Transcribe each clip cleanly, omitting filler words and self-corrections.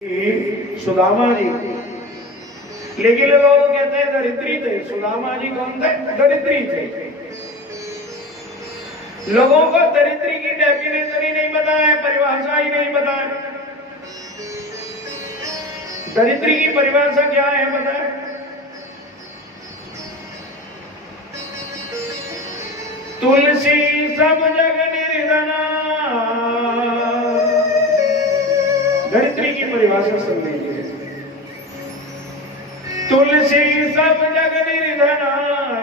सुदामा जी, लेकिन लोग कहते हैं दरिद्री थे। सुदामा जी कौन थे? दरिद्री थे। लोगों को दरिद्री की डेफिनेशन ही नहीं पता है, परिभाषा ही नहीं पता है। दरिद्री की परिभाषा क्या है पता है? तुलसी सब जग निर्धना। दरिद्री की परिभाषा सुन लीजिए। तुलसी सब जग निर्धना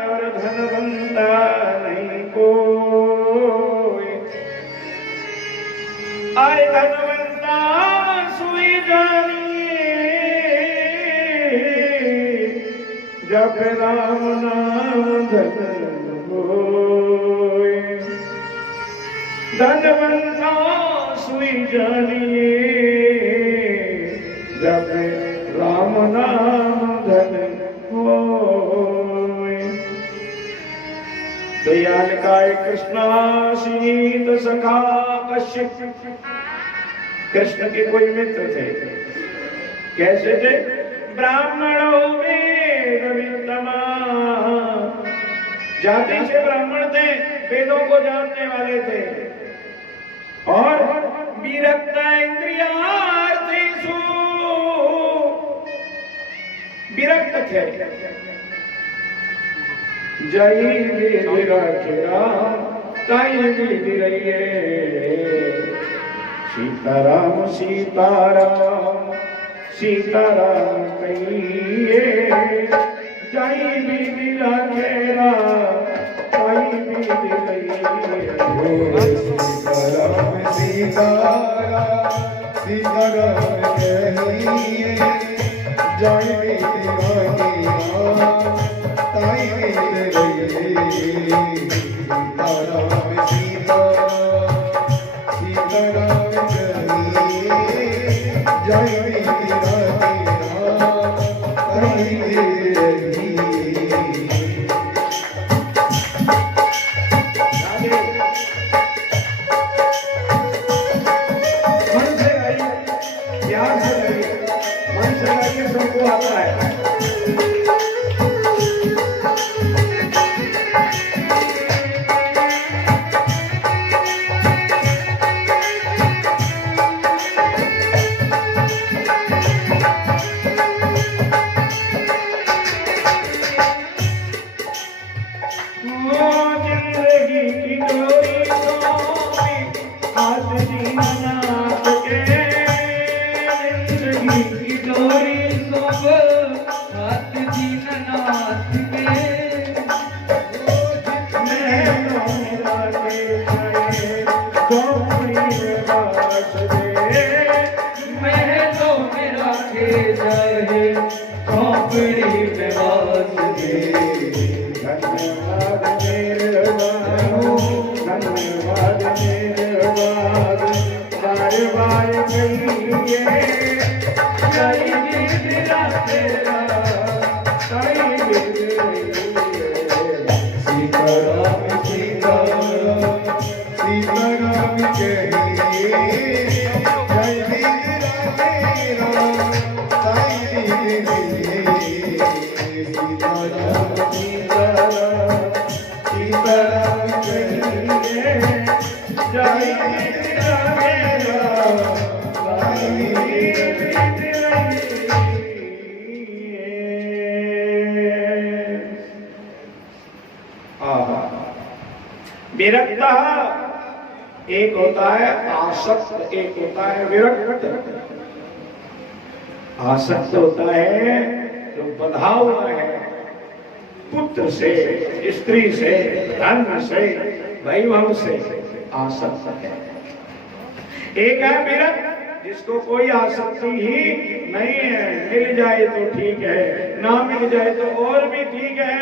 और धनवंता नहीं कोई। आए धनवंता सुई जानिए, जप राम नाम धन होए। धनवंता सुई जानिए, जप राम नाम धन होए। दयाल काय कृष्णा शीत सखा कश्यप। कृष्ण के कोई मित्र थे। कैसे थे? ब्राह्मणों में रवितमा। जाति से ब्राह्मण थे, वेदों को जानने वाले थे और विरक्त इंद्रियार्थेषु विरक्त थे। जय विरचना ताई विरये। सीताराम सीताराम सीताराम कहिए। जय विरचना ताई विरये। सीताराम सीताराम सीताराम कहिए। जय ताई विरये। सीताराम सीताराम सीताराम कहिए। जय ताई विरये। सबको आता है। जिंदगी की डोरी हाथ दीनानाथ के। जिंदगी की डोरी हाथ दीननाथ के। महलों में राखे जाए, झोपड़ी में वास दे। धन्यवाद धन्यवाद धन्यवाद बार बार कहिए। जय तेरा तेरा ताई विरये। सीताराम सीताराम सीताराम कहिए। जय तेरा ताई विरये। सीताराम सीताराम सीताराम कहिए। जय तेरा ताई विरये। विरक्त एक होता है आसक्त, एक होता है विरक्त। आसक्त होता है जो बंधा हुआ है पुत्र से, स्त्री से, धन से, वैभव से आसक्त है। एक है विरक्त जिसको कोई आसक्ति ही नहीं है। मिल जाए तो ठीक है, ना मिल जाए तो और भी ठीक है।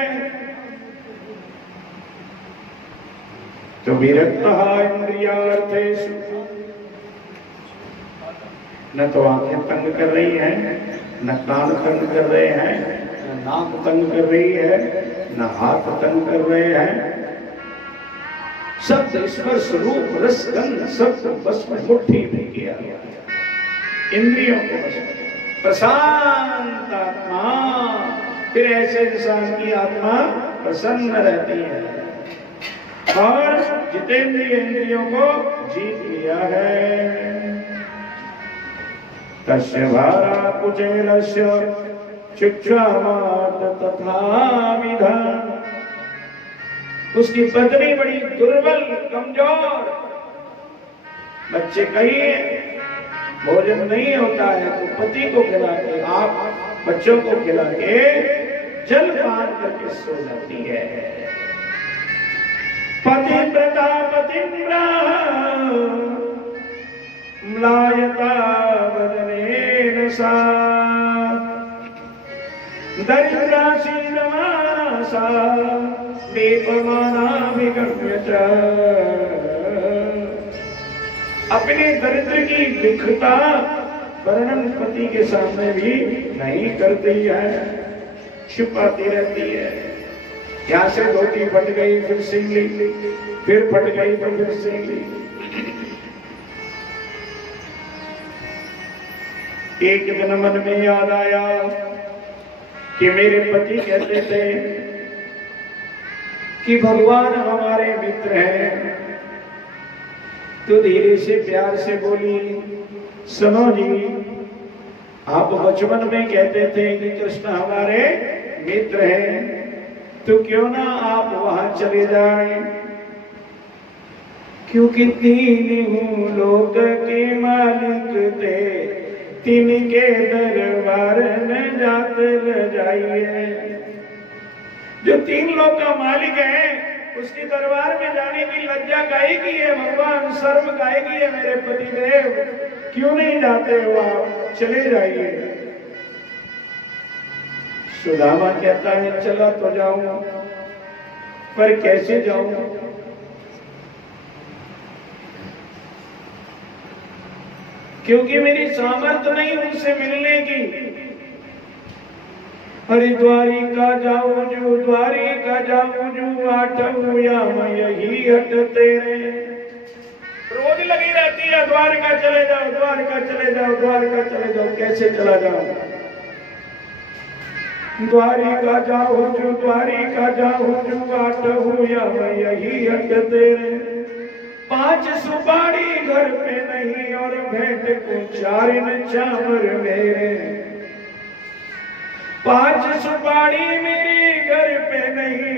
तो विरक्त इंद्रियार्थेषु। न तो आंखें तंग कर रही हैं, न कान तंग कर रहे हैं, न नाक तंग कर रही है, न हाथ तंग कर रहे हैं। शब्द स्पर्श रूप रस गंध सब बस में मुट्ठी में किया। इंद्रियों को बस में, प्रशांत आत्मा, फिर ऐसे इंसान की आत्मा प्रसन्न रहती है और जितेंद्रिय इंद्रियों को जीत लिया है। तस्य भारा कुचेलस्य शिक्षामात तथा विधान। उसकी पत्नी बड़ी दुर्बल कमजोर, बच्चे कहीं भोजन नहीं होता है तो पति को खिला के, आप बच्चों को खिला के जल पान करके सो जाती है। पतिव्रता पतिव्रा म्लायता वदनेन सा दरिद्रा शीलमाना सा दीपमाना विगम्य च। अपने दरिद्र की दुखता वर्णन पति के सामने भी नहीं करती है, छुपाती रहती है। यहाँ से धोती फट गई फिर सिंग ली, फिर फट गई तो फिर सिंग ली। एक दिन मन में याद आया कि मेरे पति कहते थे कि भगवान हमारे मित्र हैं, तो धीरे से प्यार से बोली, सुनो जी, आप बचपन में कहते थे कि कृष्ण हमारे मित्र हैं, तो क्यों ना आप वहां चले जाएं, क्योंकि तीन लोक के मालिक थे, तीन के दरबार में जाते ल जाइए। जो तीन लोक का मालिक है उसके दरबार में जाने की लज्जा गाएगी है भगवान, शर्म गाएगी है मेरे पतिदेव, क्यों नहीं जाते हो आप, चले जाइए। सुदामा कहता है चला तो जाऊं, पर कैसे जाऊं? क्योंकि मेरी सामर्थ्य नहीं उनसे मिलने की। अरे द्वारिका जाऊं जो, द्वारिका जाऊं जो, आठों या मैं यही हटते रहे। रोज लगी रहती है द्वारका चले जाओ, द्वारका चले जाओ, द्वारका चले जाओ, कैसे चला जाऊं? द्वारिका जाओ जो, द्वारिका जाओ जो, आठों या मैं यही हटते रहे। 5 सुपारी घर पे नहीं और भेंट को 4 चावल मेरे। 5 सुपारी मेरे घर पे नहीं,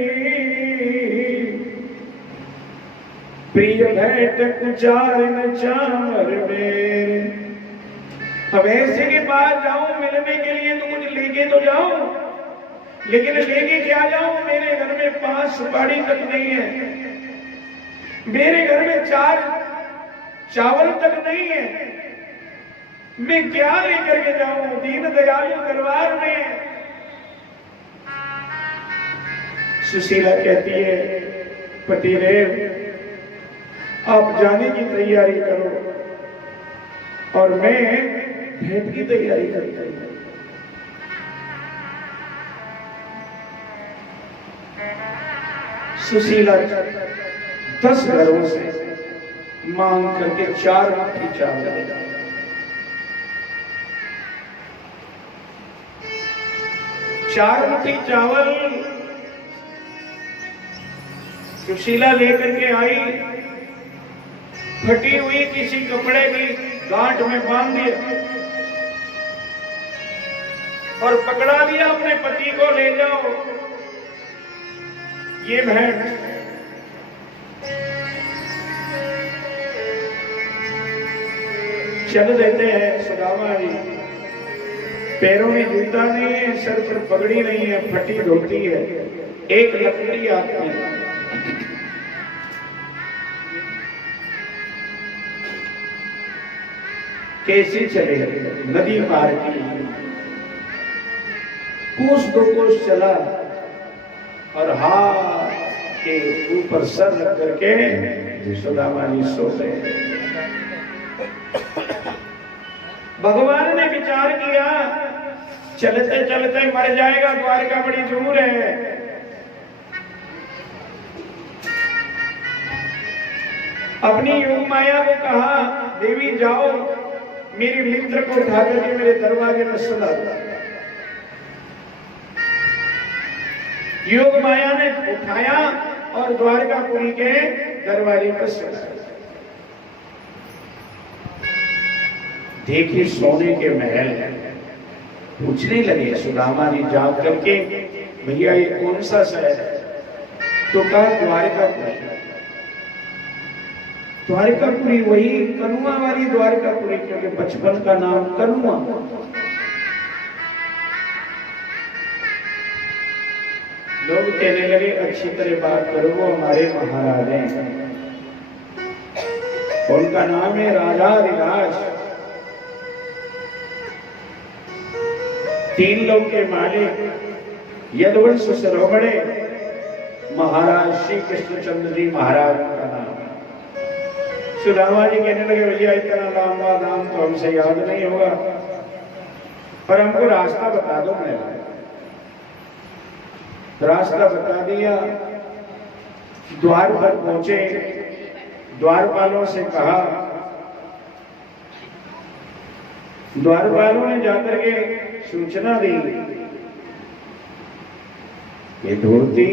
प्रिय भेंट को 4 चावल मेरे। अब ऐसे के पास जाऊं मिलने के लिए तो कुछ लेके तो जाऊं, लेकिन लेके क्या जाऊं? मेरे घर में 5 सुपारी तक नहीं है, मेरे घर में 4 चावल तक नहीं है, मैं क्या लेकर के जाऊं दीन दयालु दरबार में? सुशीला कहती है पतिदेव आप जाने की तैयारी करो और मैं भेंट की तैयारी करता हूं। सुशीला 10 घरों से मांग करके 4 मुट्ठी चावल, 4 मुट्ठी चावल सुशीला लेकर के आई। फटी हुई किसी कपड़े की गांठ में बांध दिया और पकड़ा दिया अपने पति को, ले जाओ ये भेंट। चल देते हैं सुदामा जी, पैरों में जूता नहीं है, सर पर पगड़ी नहीं है, फटी धोती है, एक लकड़ी आती है। कैसे चले? नदी पार की, कोस 2 कोस चला और हाथ के ऊपर सर रख करके सुदामा जी सो गए। भगवान ने विचार किया चलते चलते मर जाएगा, द्वारका बड़ी दूर है। अपनी योग माया को कहा देवी जाओ मेरे मित्र को उठा करके मेरे दरवाजे पर सुला दिया। योग माया ने उठाया और द्वारकापुरी के दरवाजे पर सुला दिया। देखिए सोने के महल पूछने लगे सुदामा जी जाग करके, भैया ये कौन सा शहर है? तो कहा द्वारकापुरी। द्वारकापुरी वही कनुआ वाली द्वारकापुरी, क्योंकि बचपन का नाम कनुआ। लोग कहने लगे अच्छी तरह बात करो, वो हमारे महाराज हैं, उनका नाम है राजाधिराज, 3 लोग के मालिक, यदुवंश सरोवरे महाराज श्री कृष्णचंद्र जी महाराज का नाम। सुदामा जी कहने लगे भैया इतना लंबा नाम तो हमसे याद नहीं होगा, पर हमको रास्ता बता दो। मैं रास्ता बता दिया, द्वार पर पहुंचे, द्वारपालों से कहा, द्वारपालों ने जाकर के सूचना दी कि धोती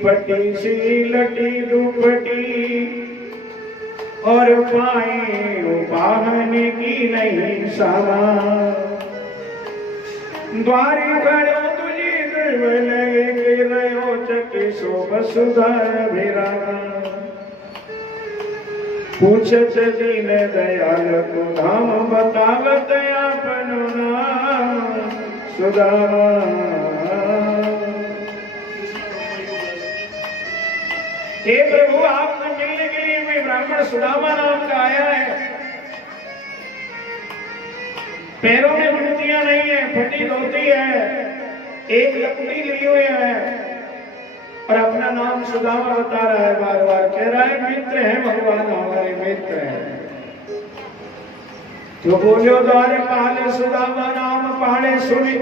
फटी सी लटी दुपटी और पाए उपाहने की नहीं सामान, द्वारे खड़ो तुझी दुर्बल के रहो चके सो बसुधार भेरा, पूछत दीन दयाल को धाम बतावत आपनो नाम सुदामा। हे प्रभु आपसे मिलने के लिए कोई ब्राह्मण सुदामा नाम का आया है, पैरों में जूतियां नहीं है, फटी धोती है, एक लकड़ी ली हुई है और अपना नाम सुदामा बता रहा है, बार बार कह रहा है मित्र है भगवान हमारे मित्र है। तो बोलो द्वारपाल सुदामा नाम पहाड़े सुनी,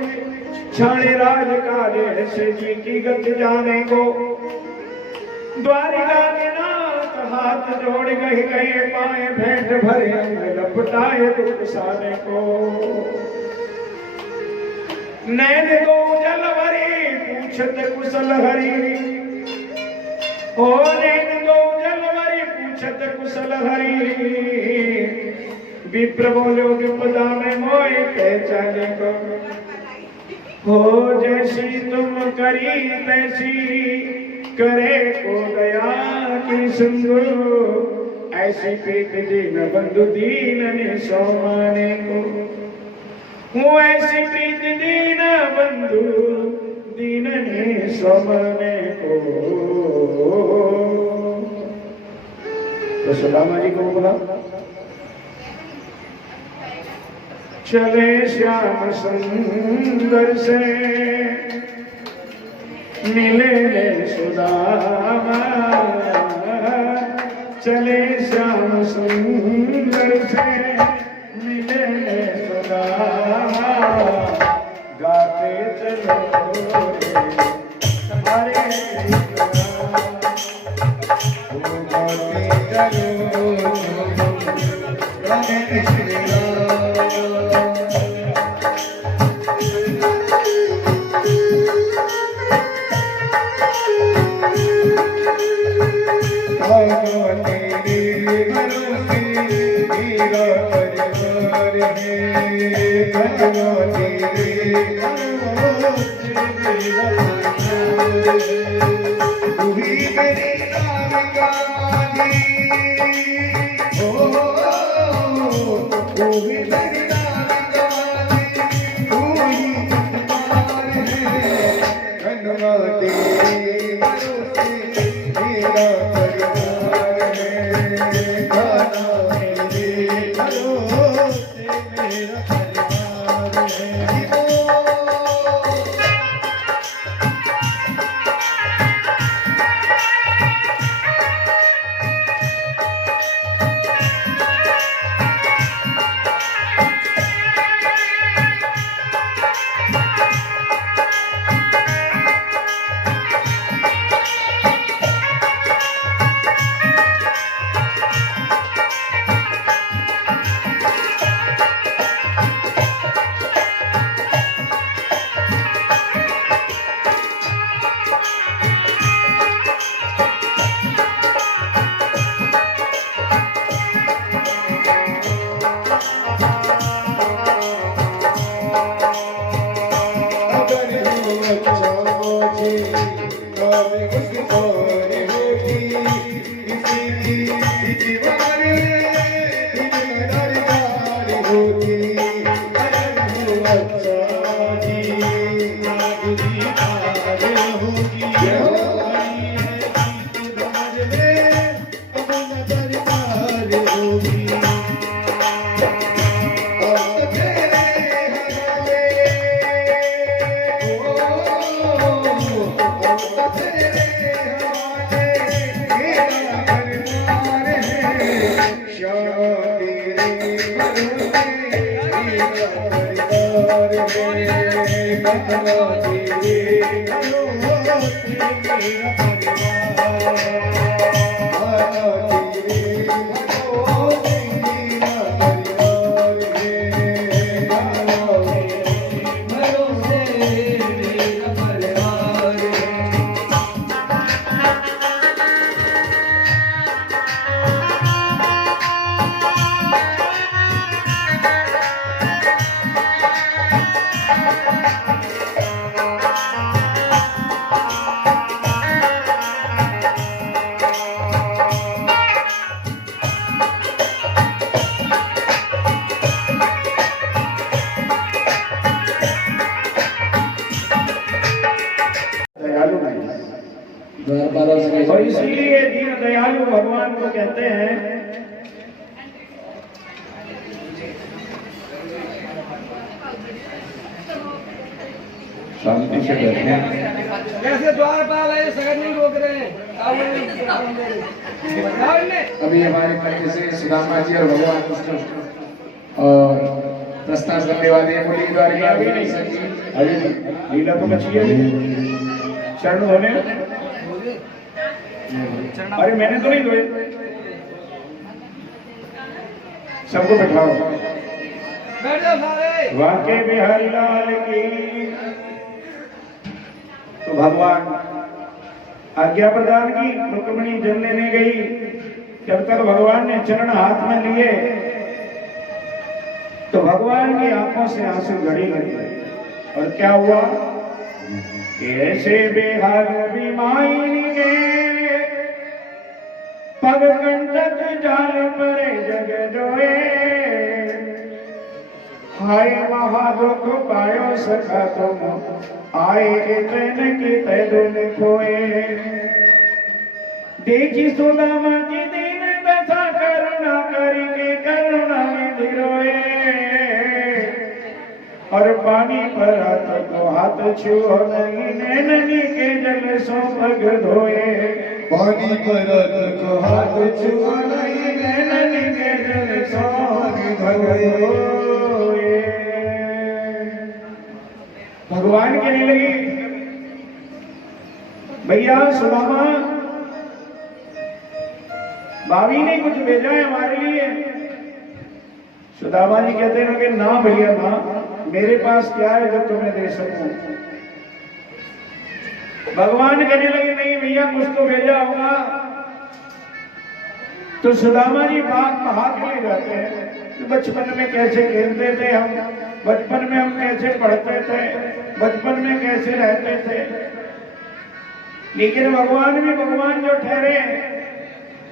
छाणे राज काले से जी की गति जाने को, द्वारिका के नाथ हाथ जोड़ गए पाए भेंट भरे अंग लपटाए दुख साने को, नैन दो जल भरी पूछत कुशल हरि, ओ नैन दो जल भरी पूछत कुशल हरि, विप्र बोलो विपदा में मोए पहचाने को, हो जैसी तुम करी तैसी करे को दया की सिंधु, ऐसी प्रीत दीन बंधु दीन ने सोमाने को, वो ऐसी प्रीत दीन बंधु दीन ने सोमाने को। तो सुदामा जी को बोला चले श्याम सुंदर से मिले सुदामा, चले श्याम सुंदर से मिले सुदामा, गाते चलो हरे तेरे भरोसे मेरा परिवार है कथा तेरे भरोसे मेरा दयालु नहीं। और इसीलिए दीन दयालु भगवान को कहते हैं। शांति से बैठे हैं। कैसे द्वारपाल है सगन नहीं रोक रहे हैं। अभी हमारे मध्य से सुदामा जी और भगवान कृष्ण और प्रस्थान करने वाले मुनि द्वारिका अभी नहीं अभी लीला तो बची है। चरण धोने अरे मैंने तो नहीं धोए। सबको बैठाओ। बैठ जाओ सारे। वाके बिहारी लाल की। तो भगवान आज्ञा प्रदान की। रुक्मिणी जल लेने गई। जब तक भगवान ने चरण हाथ में लिए तो भगवान की आंखों से आंसू झड़ी लगे। और क्या हुआ? ऐसे बेहाल बीमारी ने पग कंटक जाल पर जग जोए। हाय महादुख पायो सखा तुम आए इतने की तैदुल खोए। देखी सुदामा की दीन दशा करुणा करके करुणा निधि रोए। और पानी पर हाथ छुओ नहीं नैननी के जल सो पग धोए। पानी पर को हाथ छुआ नहीं नैननी के जल सो पग धोए। भगवान कहने लगी भैया सुदामा भाभी ने कुछ भेजा है हमारे लिए। सुदामा जी कहते हैं कि ना भैया ना, मेरे पास क्या है जो तुम्हें दे सकूं। भगवान कहने लगे नहीं भैया कुछ तो भेजा होगा। तो सुदामा जी बात कहा के ले जाते हैं कि बचपन में कैसे खेलते थे हम, बचपन में हम कैसे पढ़ते थे, बचपन में कैसे रहते थे। लेकिन भगवान भी भगवान जो ठहरे।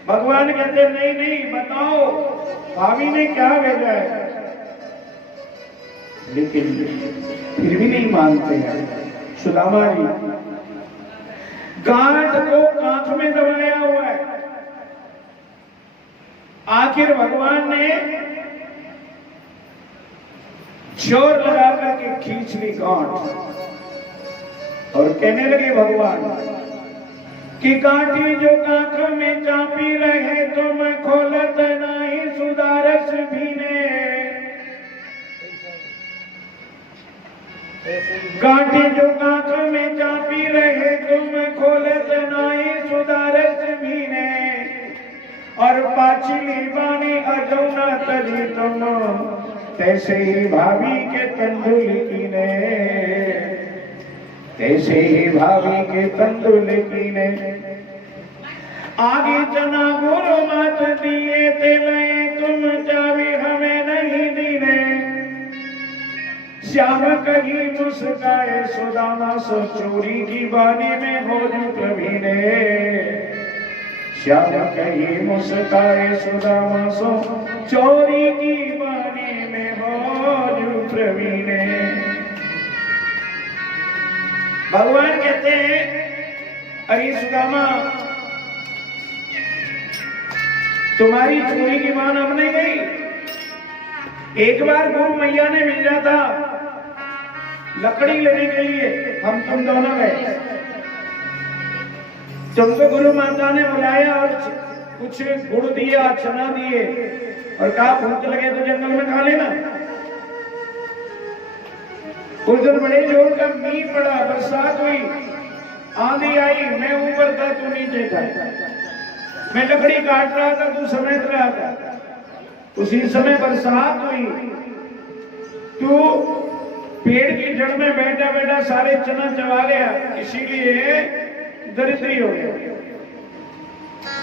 भगवान कहते नहीं नहीं बताओ भाभी ने क्या भेजा है। लेकिन फिर भी नहीं मानते हैं सुदामा जी। गांठ को कांख में दबाया हुआ है। आखिर भगवान ने जोर लगा करके खींच ली गांठ। और कहने लगे भगवान कि काठी जो कांख में चापी रहे तुम खोलत नहीं सुदारस भीने। काठी जो कांख में चापी रहे तुम खोलत नहीं सुदारस भीने। और पाछली बानी अजौना तजी तुम तैसे ही भाभी के तंदुल कीने। तैसे ही भाभी के तंदुल कीने। आगे जना गुरु मत दिए तेले तुम चाबी हमें नहीं दीने। श्याम कही मुस्काए सुदामा सो चोरी की बानी में हो जू प्रभीने। श्याम कही मुस्काए सुदामा सो चोरी की बानी में हो जू प्रभीने। भगवान कहते हैं अरे सुदामा तुम्हारी चोरी की मान अब नहीं गई। एक बार गुरु मैया ने भेजा था लकड़ी लेने के लिए। हम तुम दोनों गए। तुमको गुरु माता ने बुलाया और कुछ गुड़ दिया चना दिए। और कहा भूख लगे तो जंगल में खा लेना। उस दिन बड़े जोर का मींह पड़ा, बरसात हुई, आंधी आई, मैं ऊपर था तू नीचे था, मैं लकड़ी काट रहा था तू समेट रहा था। उसी समय बरसात हुई, तू पेड़ की जड़ में बैठा बैठा सारे चना चबा गया, इसीलिए दरिद्री हो गया।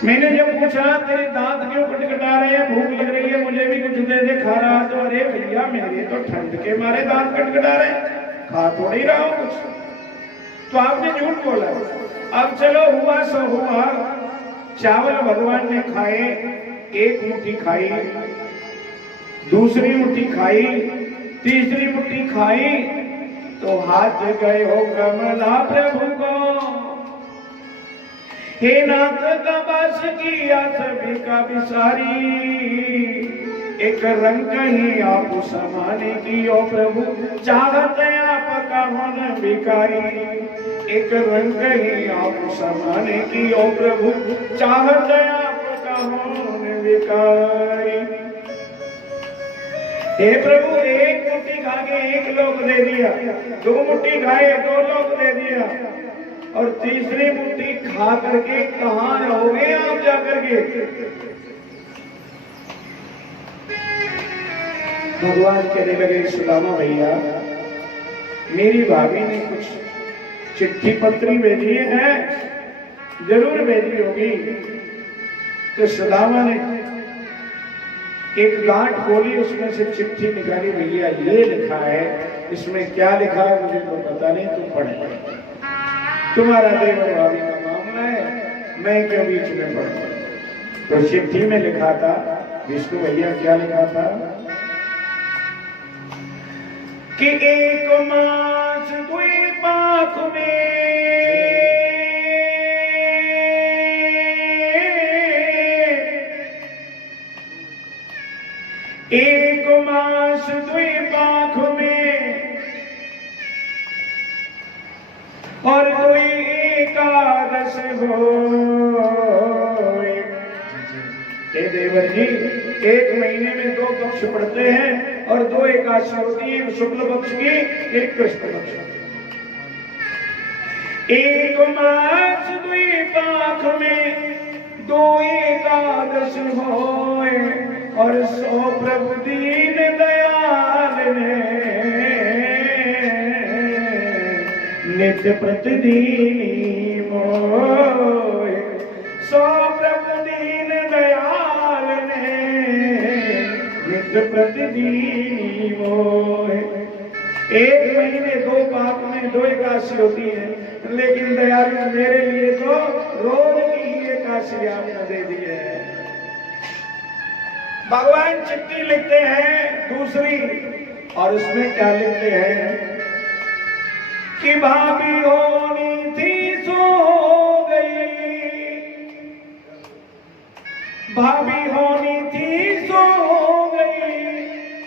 मैंने जब पूछा तेरे दांत क्यों कटकटा रहे हैं, भूख लग रही है, मुझे भी कुछ दे दे, खा रहा तो अरे भैया मेरे तो ठंड के मारे दांत कटकटा रहे, खा थोड़ा ही रहा हूं कुछ। तो आपने झूठ बोला। अब चलो हुआ सो हुआ, चावल भगवान ने खाए, एक मुट्ठी खाई, दूसरी मुट्ठी खाई, तीसरी मुट्ठी खाई, तो हाथ गए हो कमला प्रभु को। हे नाथ का बास किया सभी का विसारी, एक रंग ही आप समाने की ओ प्रभु, चाहत आपका मन भिखारी। एक रंग ही आप समाने की ओ प्रभु, चाहत आपका मन भिखारी। हे प्रभु एक मुट्ठी खा के एक लोक दे दिया, दो मुट्ठी खाए दो लोक दे दिया, और तीसरी मुट्ठी खा करके कहां रहोगे आप जाकर के। भगवान कहने लगे सुदामा भैया मेरी भाभी ने कुछ चिट्ठी पत्री भेजी है, जरूर भेजी होगी। तो सुदामा ने एक गांठ खोली, उसमें से चिट्ठी निकाली, भैया ये लिखा है, इसमें क्या लिखा है मुझे तो पता नहीं, तुम पढ़े, तुम्हारा देव और भाभी का मामला है, मैं क्यों बीच में पढ़ूं। तो चिट्ठी में लिखा था, विष्णु भैया क्या लिखा था कि एक मास दुई पाख में एक मास दुई पाख में और कोई एकादश हो। देवर जी एक महीने में दो पक्ष पड़ते हैं और दो एकादशी होती है, एक शुक्ल पक्ष की एक कृष्ण पक्ष की। एक मास दुई पाख में दो एकादश होए और सो प्रभु दीन दयाल ने नित्य प्रतिदीनी मोए। सो प्रभु दीन दयाल ने नित्य प्रतिदीनी मोए। एक महीने दो पाक में दो एकादशी होती है, लेकिन दयालु मेरे लिए तो रोज की एकादशी आपने दे दी है। भगवान चिट्ठी लिखते हैं दूसरी, और उसमें क्या लिखते हैं कि भाभी होनी थी सो गई, भाभी होनी थी सो गई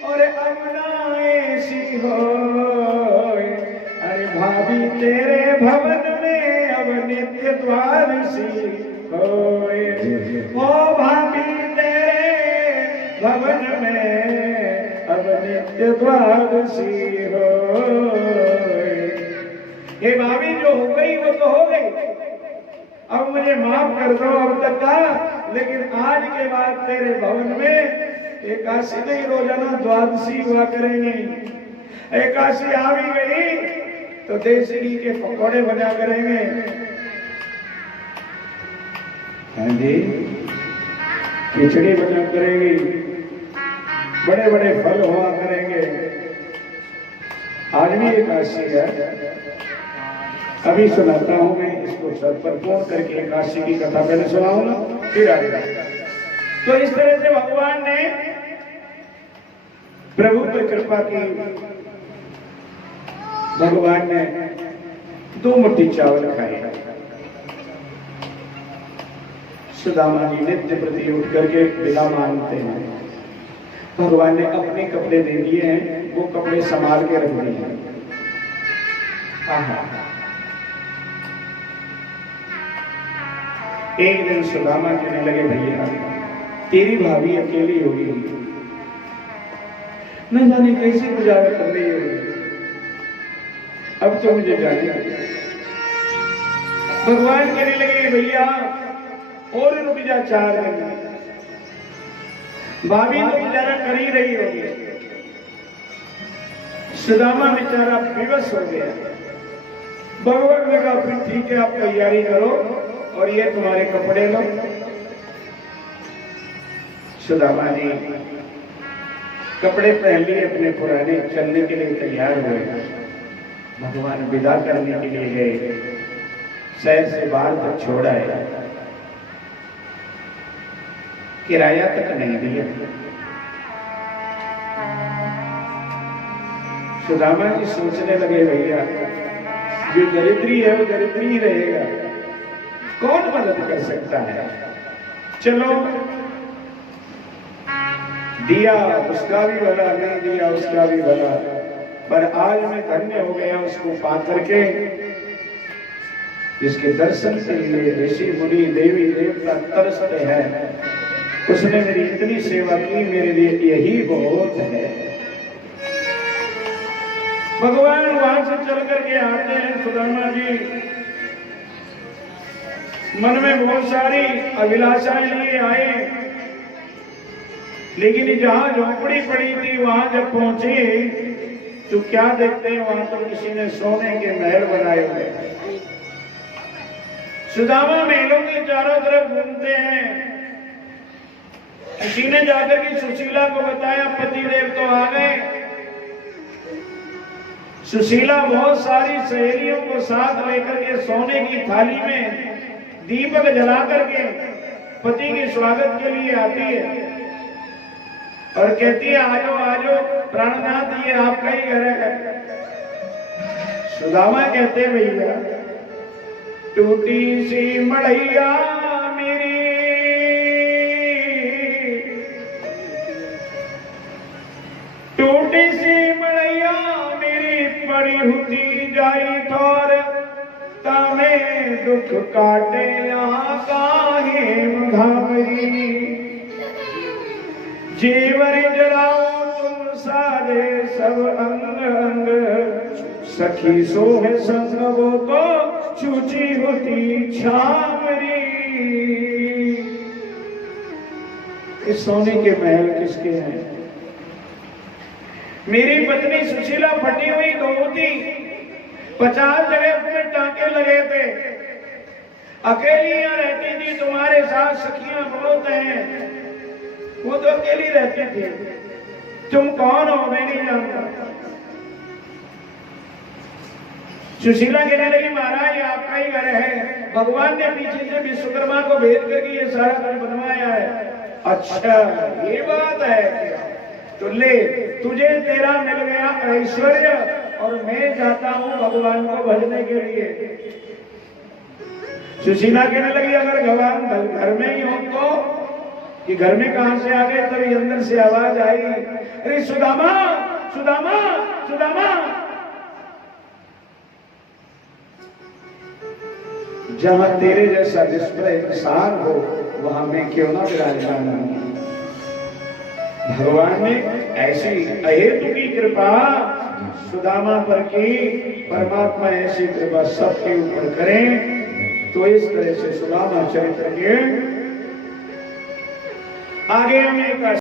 और अब ना ऐसी हो। अरे भाभी तेरे भवन में अब नित्य द्वादशी होए, ओ भाभी तेरे भवन में अब नित्य द्वादशी होए। ये भाभी जो हो गई वो तो हो गई, अब मुझे माफ कर दो अब तक का, लेकिन आज के बाद तेरे भवन में एकादशी नहीं रोजाना द्वादशी हुआ करेंगे। एकादशी आ भी गई तो देसी घी के पकौड़े बना करेंगे। हाँ जी, खिचड़ी बना करेंगे, बड़े बड़े फल हुआ करेंगे। आज भी एकादशी है, अभी सुनाता हूं मैं इसको सर पर फोन करके, एकादशी की कथा पहले सुनाऊंगा फिर आएगा। तो इस तरह से भगवान ने प्रभु पर कृपा की, भगवान ने दो मुट्ठी चावल खाए। सुदामा जी नित्य प्रति उठ करके बिना मांगते हैं, भगवान ने अपने कपड़े दे दिए हैं, वो कपड़े संभाल के रख दिए हैं। एक दिन सुदामा कहने लगे भैया तेरी भाभी अकेली होगी, न जाने कैसे गुजारा कर रही है। अब तो मुझे जाने भगवान कहने लगे भैया और रुक जा 4 दिन। भाभी तो गुजारा कर ही रही होगी। सुदामा बेचारा विवश हो गया। भगवान ने कहा फिर ठीक है आप तैयारी करो और ये तुम्हारे कपड़े लो। सुदामा जी कपड़े पहन लिए अपने पुराने, चलने के लिए तैयार हुए। भगवान विदा करने के लिए गए। शहर से बाहर तक छोड़ा है, किराया तक नहीं दिया। सुदामा जी सोचने लगे भैया जो दरिद्री है वो दरिद्री ही रहेगा, कौन मदद कर सकता है। चलो दिया उसका भी भला, नहीं दिया उसका भी भला, पर आज मैं धन्य हो गया उसको पा करके, जिसके दर्शन के लिए ऋषि मुनि देवी देवता तरसते हैं। उसने मेरी इतनी सेवा की, मेरे लिए यही बहुत है। भगवान वहां से चल करके आते हैं। सुदामा जी मन में बहुत सारी अभिलाषाएं लिए आए, लेकिन जहां झोपड़ी पड़ी थी वहां जब पहुंचे तो क्या देखते हैं, वहां तो किसी ने सोने के महल बनाए हुए। सुदामा महलों के चारों तरफ घूमते हैं। किसी ने जाकर के सुशीला को बताया पतिदेव तो आ गए। सुशीला बहुत सारी सहेलियों को साथ लेकर के सोने की थाली में दीपक जला करके पति के स्वागत के लिए आती है और कहती है आजो आजो प्राणनाथ, ये आपका ही घर है। सुदामा कहते भैया टूटी सी मड़ैया मेरी, टूटी सी मड़ैया मेरी पड़ी हुती जाई ठोर, तामे दुख काटे यहाँ काहे मघावरी। जीवन जलाओ तुम सारे सब अंग अंग, सखी सोह संग वो तो चूची होती छावरी। इस सोने के महल किसके हैं? मेरी पत्नी सुशीला फटी हुई धोती, 50 जगह उसमें टांके लगे थे, अकेली यहाँ रहती थी। तुम्हारे साथ सखियां बहुत हैं, वो तो अकेली रहती थी। तुम कौन हो? मैं नहीं जानता। सुशीला कहने लगी महाराज ये आपका ही घर है, भगवान ने पीछे से विश्वकर्मा को भेज करके ये सारा घर बनवाया है। अच्छा ये बात है, तो ले तुझे तेरा मिल गया ऐश्वर्य और मैं जाता हूँ भगवान को भजने के लिए। सुशीला कहने लगी अगर भगवान घर में ही हो तो, कि घर में कहां से आ गए? तभी अंदर से आवाज आई, अरे सुदामा सुदामा सुदामा। जहां तेरे जैसा निष्प्रय इंसान हो वहां मैं क्यों ना विराजमान हूं। भगवान ने ऐसी अहेतु की कृपा सुदामा पर की, परमात्मा ऐसी कृपा सबके ऊपर करें। तो इस तरह से सुदामा चरित्र के आगे हम एक